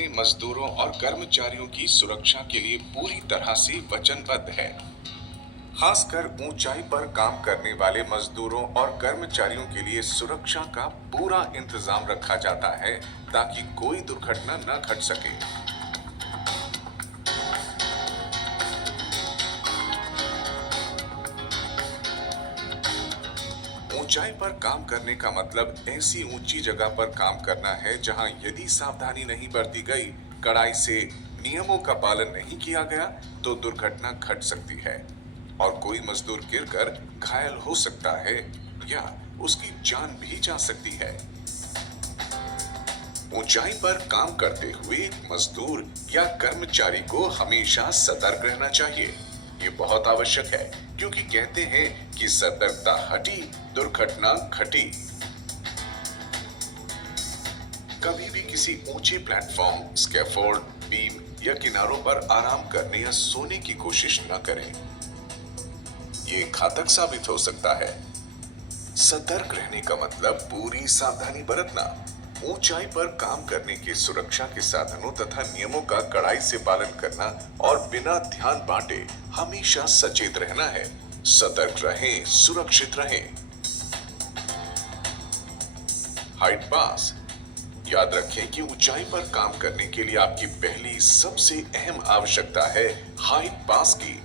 अपने मजदूरों और कर्मचारियों की सुरक्षा के लिए पूरी तरह से वचनबद्ध है। खासकर ऊंचाई पर काम करने वाले मजदूरों और कर्मचारियों के लिए सुरक्षा का पूरा इंतजाम रखा जाता है ताकि कोई दुर्घटना न घट सके। ऊंचाई पर काम करने का मतलब ऐसी ऊंची जगह पर काम करना है जहां यदि सावधानी नहीं बरती गई, कड़ाई से नियमों का पालन नहीं किया गया तो दुर्घटना घट सकती है और कोई मजदूर गिरकर घायल हो सकता है या उसकी जान भी जा सकती है। ऊंचाई पर काम करते हुए एक मजदूर या कर्मचारी को हमेशा सतर्क रहना चाहिए। ये बहुत आवश्यक है क्योंकि कहते हैं कि सतर्कता हटी दुर्घटना घटी। कभी भी किसी ऊंचे प्लेटफॉर्म, स्कैफोल्ड, बीम या किनारों पर आराम करने या सोने की कोशिश न करें। ये घातक साबित हो सकता है। सतर्क रहने का मतलब पूरी सावधानी बरतना, ऊंचाई पर काम करने की सुरक्षा के साधनों तथा नियमों का कड़ाई से पालन करना और बिना ध्यान बांटे हमेशा सचेत रहना है। सतर्क रहें, सुरक्षित रहें। हाइट पास। याद रखें कि ऊंचाई पर काम करने के लिए आपकी पहली सबसे अहम आवश्यकता है हाइट पास की।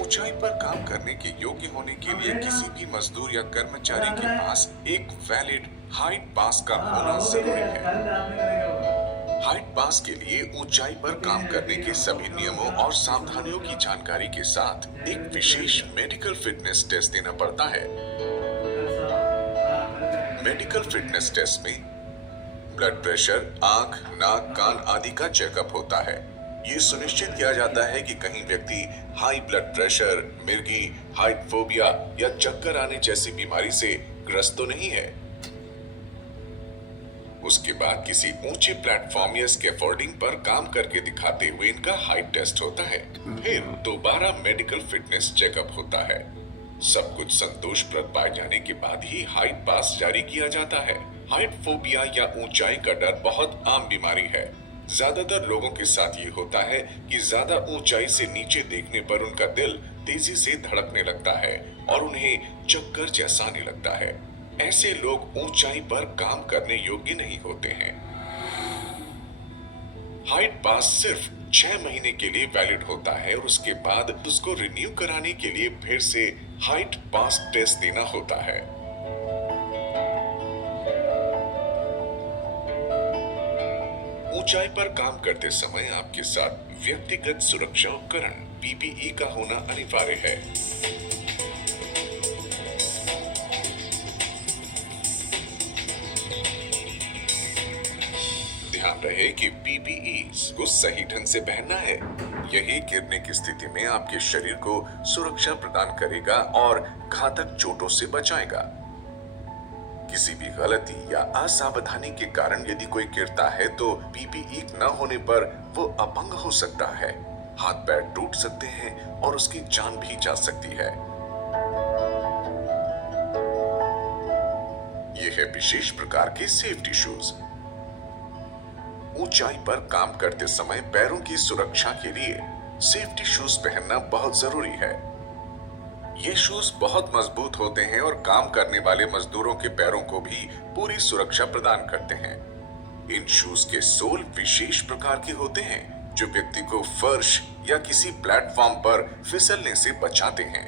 ऊंचाई पर काम करने के योग्य होने के लिए किसी भी मजदूर या कर्मचारी के पास एक वैलिड हाइट पास का होना जरूरी है। हाइट पास के लिए ऊंचाई पर काम करने के सभी नियमों और सावधानियों की जानकारी के साथ एक विशेष मेडिकल फिटनेस टेस्ट देना पड़ता है। मेडिकल फिटनेस टेस्ट में ब्लड प्रेशर, आंख, नाक, कान आदि का चेकअप होता है। ये सुनिश्चित किया जाता है कि कहीं व्यक्ति हाई ब्लड प्रेशर, मिर्गी, हाइट फोबिया या चक्कर आने जैसी बीमारी से ग्रस्त तो नहीं है। उसके बाद किसी ऊंचे प्लेटफॉर्म या स्कैफोल्डिंग पर काम करके दिखाते हुए इनका हाइट टेस्ट होता है। फिर दोबारा मेडिकल फिटनेस चेकअप होता है। सब कुछ संतोषप्रद पाए जाने के बाद ही हाइट पास जारी किया जाता है। हाइट फोबिया या ऊंचाई का डर बहुत आम बीमारी है। ज्यादातर लोगों के साथ ये होता है कि ज्यादा ऊंचाई से नीचे देखने पर उनका दिल तेजी से धड़कने लगता है और उन्हें चक्कर जैसा आने लगता है। ऐसे लोग ऊंचाई पर काम करने योग्य नहीं होते हैं। हाइट पास सिर्फ 6 महीने के लिए वैलिड होता है और उसके बाद उसको रिन्यू कराने के लिए फिर से हाइट पास टेस्ट देना होता है। ऊंचाई पर काम करते समय आपके साथ व्यक्तिगत सुरक्षा उपकरण पीपीई का होना अनिवार्य है। ध्यान रहे कि पीपीई को सही ढंग से पहनना है। यही गिरने की स्थिति में आपके शरीर को सुरक्षा प्रदान करेगा और घातक चोटों से बचाएगा। किसी भी गलती या असावधानी के कारण यदि कोई गिरता है तो पीपीई न होने पर वो अपंग हो सकता है, हाथ पैर टूट सकते हैं और उसकी जान भी जा सकती है। ये है विशेष प्रकार के सेफ्टी शूज। ऊंचाई पर काम करते समय पैरों की सुरक्षा के लिए सेफ्टी शूज पहनना बहुत जरूरी है। ये शूज बहुत मजबूत होते हैं और काम करने वाले मजदूरों के पैरों को भी पूरी सुरक्षा प्रदान करते हैं। इन शूज के सोल विशेष प्रकार के होते हैं जो व्यक्ति को फर्श या किसी प्लेटफॉर्म पर फिसलने से बचाते हैं।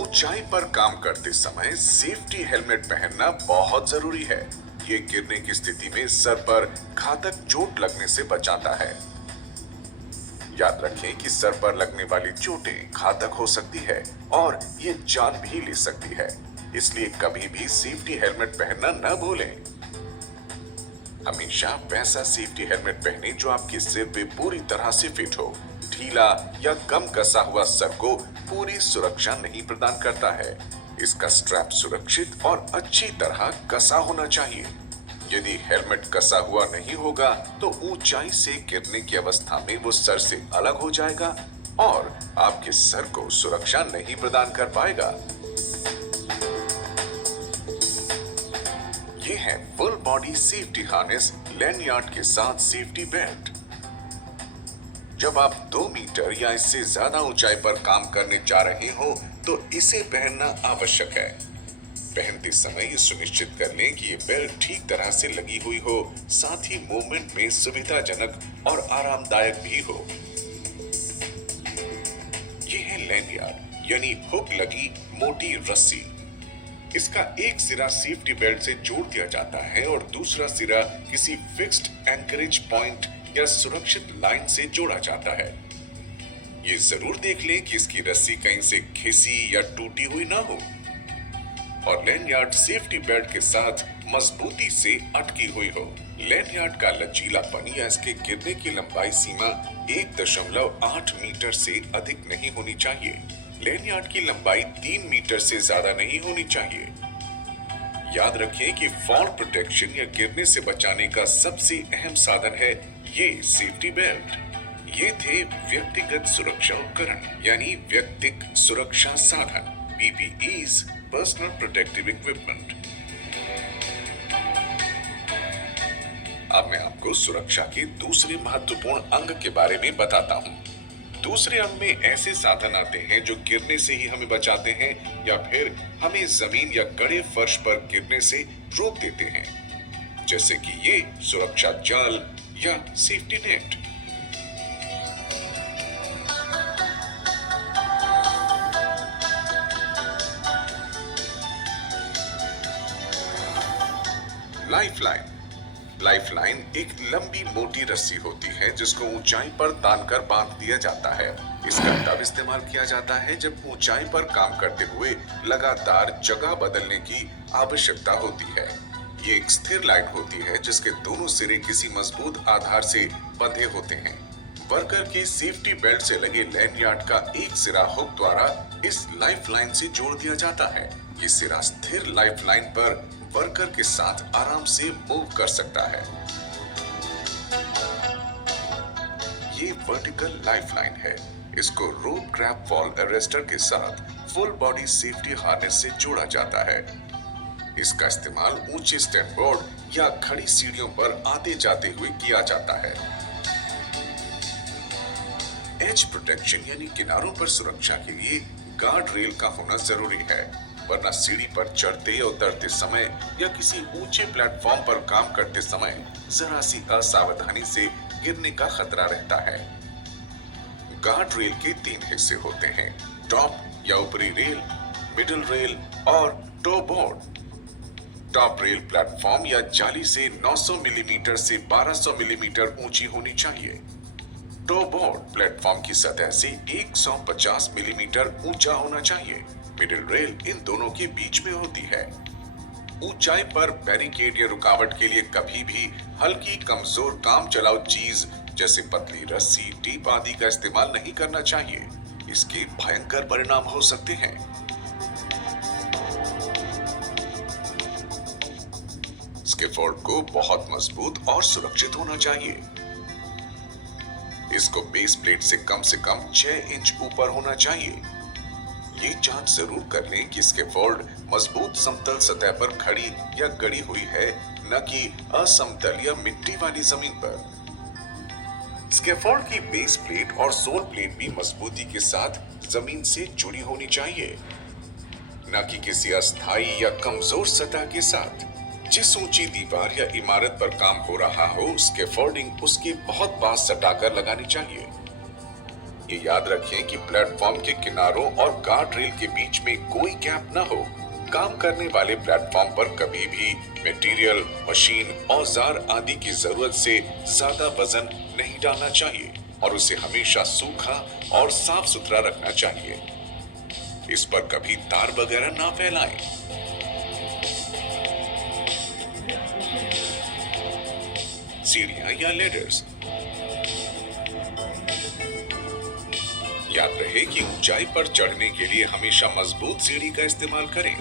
ऊंचाई पर काम करते समय सेफ्टी हेलमेट पहनना बहुत जरूरी है। ये गिरने की स्थिति में सर पर घातक चोट लगने से बचाता है। याद रखें कि सर पर लगने वाली चोटें घातक हो सकती है और ये जान भी ले सकती है, इसलिए कभी भी सेफ्टी हेलमेट पहनना न भूलें। हमेशा वैसा सेफ्टी हेलमेट पहने जो आपके सिर पे पूरी तरह से फिट हो। ढीला या कम कसा हुआ सर को पूरी सुरक्षा नहीं प्रदान करता है। इसका स्ट्रैप सुरक्षित और अच्छी तरह कसा होना चाहिए। यदि हेलमेट कसा हुआ नहीं होगा तो ऊंचाई से गिरने की अवस्था में वो सर से अलग हो जाएगा और आपके सर को सुरक्षा नहीं प्रदान कर पाएगा। ये है full body safety harness lanyard के साथ सेफ्टी बेल्ट। जब आप 2 मीटर या इससे ज्यादा ऊंचाई पर काम करने जा रहे हो तो इसे पहनना आवश्यक है। पहनते समय ये सुनिश्चित कर लें कि ये बेल्ट ठीक तरह से लगी हुई हो, साथ ही मूवमेंट में सुविधाजनक और आरामदायक भी हो। ये है लैनियार्ड यानी हुक लगी मोटी रस्सी। इसका एक सिरा सेफ्टी बेल्ट से जोड़ दिया जाता है और दूसरा सिरा किसी फिक्स्ड एंकरेज पॉइंट या सुरक्षित लाइन से जोड़ा जाता है। ये जरूर देख लें कि इसकी रस्सी कहीं से घिसी या टूटी हुई ना हो और लैनियार्ड सेफ्टी बेल्ट के साथ मजबूती से अटकी हुई हो। लैनियार्ड का लचीलापन या इसके गिरने की लंबाई सीमा 1.8 मीटर से अधिक नहीं होनी चाहिए। लैनियार्ड की लंबाई 3 मीटर से ज्यादा नहीं होनी चाहिए। याद रखें कि फॉल प्रोटेक्शन या गिरने से बचाने का सबसे अहम साधन है ये सेफ्टी बेल्ट। ये थे व्यक्तिगत सुरक्षा उपकरण यानी व्यक्तिक सुरक्षा साधन, PPEs, पर्सनल प्रोटेक्टिव इक्विपमेंट। अब मैं आपको सुरक्षा के दूसरे महत्वपूर्ण अंग के बारे में बताता हूँ। दूसरे अंग में ऐसे साधन आते हैं जो गिरने से ही हमें बचाते हैं या फिर हमें जमीन या कड़े फर्श पर गिरने से रोक देते हैं, जैसे कि ये सुरक्षा जाल या सेफ्टी नेट। लाइफलाइन। लाइफलाइन एक लंबी मोटी रस्सी होती है जिसको ऊंचाई पर तानकर बांध दिया जाता है। इसका तब इस्तेमाल किया जाता है जब ऊंचाई पर काम करते हुए लगातार जगह बदलने की आवश्यकता होती है। ये एक स्थिर लाइन होती है जिसके दोनों सिरे किसी मजबूत आधार से बंधे होते हैं। वर्कर के सेफ्टी बेल्ट से लगे लैनियार्ड का एक सिरा हुक द्वारा इस लाइफलाइन से जोड़ दिया जाता है। ये सिरा स्थिर लाइफलाइन पर वर्कर के साथ आराम से मूव कर सकता है। ये वर्टिकल लाइफलाइन है। इसको रोप ग्रैब वॉल अरेस्टर के साथ फुल बॉडी सेफ्टी हार्नेस से जोड़ा जाता है। इसका इस्तेमाल ऊंचे स्टैंड बोर्ड या खड़ी सीढ़ियों पर आते जाते हुए किया जाता है। एज प्रोटेक्शन यानी किनारों पर सुरक्षा के लिए गार्ड रेल का होना जरूरी है, वरना सीढ़ी पर चढ़ते या उतरते समय या किसी ऊंचे प्लेटफॉर्म पर काम करते समय जरा सी असावधानी से गिरने का खतरा रहता है। गार्ड रेल के 3 हिस्से होते हैं, टॉप या ऊपरी रेल, मिडिल रेल और toe board. Top rail platform या जाली से 900 मिलीमीटर से 1200 मिलीमीटर ऊंची होनी चाहिए। टो बोर्ड प्लेटफॉर्म की सतह से 150 मिलीमीटर ऊंचा होना चाहिए। मिडिल रेल इन दोनों के बीच में होती है। ऊंचाई पर बैरिकेड या रुकावट के लिए कभी भी हल्की कमजोर काम चलाऊ चीज जैसे पतली रस्सी, टीप आदि का इस्तेमाल नहीं करना चाहिए। इसके भयंकर परिणाम हो सकते हैं। स्कैफोल्ड को बहुत मजबूत और सुरक्षित होना चाहिए। इसको बेस प्लेट से कम 6 इंच ऊपर होना चाहिए। ये जांच जरूर कर लें कि स्कैफोल्ड मजबूत समतल सतह पर खड़ी या गड़ी हुई है, न कि असमतल या मिट्टी वाली जमीन पर। स्कैफोल्ड की बेस प्लेट और सोल प्लेट भी मजबूती के साथ जमीन से जुड़ी होनी चाहिए, न कि किसी अस्थायी या कमजोर सतह के साथ। जिस ऊंची दीवार या इमारत पर काम हो रहा हो, स्कैफोल्डिंग उसके बहुत पास सटाकर लगानी चाहिए। ये याद रखें कि प्लेटफॉर्म के किनारों और गार्ड रेल के बीच में कोई गैप न हो। काम करने वाले प्लेटफॉर्म पर कभी भी मटेरियल, मशीन, औजार आदि की जरूरत से ज्यादा वजन नहीं डालना चाहिए और उसे हमेशा सूखा और साफ सुथरा रखना चाहिए। इस पर कभी तार वगैरह ना फैलाएं। सीढ़ियां या लेडर्स। याद रहे कि ऊंचाई पर चढ़ने के लिए हमेशा मजबूत सीढ़ी का इस्तेमाल करें।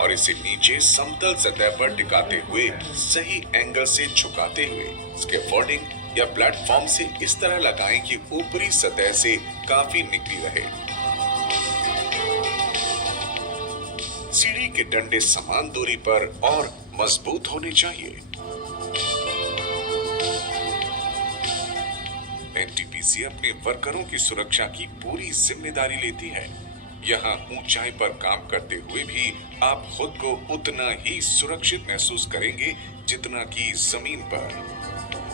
और इसे नीचे समतल सतह पर टिकाते हुए सही एंगल से झुकाते हुए स्कैफोल्डिंग या प्लेटफॉर्म से इस तरह लगाएं कि ऊपरी सतह से काफी निकली रहे। सीढ़ी के डंडे समान दूरी पर और मजबूत होने चाहिए। एनटीपीसी अपने वर्करों की सुरक्षा की पूरी जिम्मेदारी लेती है। यहाँ ऊंचाई पर काम करते हुए भी आप खुद को उतना ही सुरक्षित महसूस करेंगे जितना कि जमीन पर।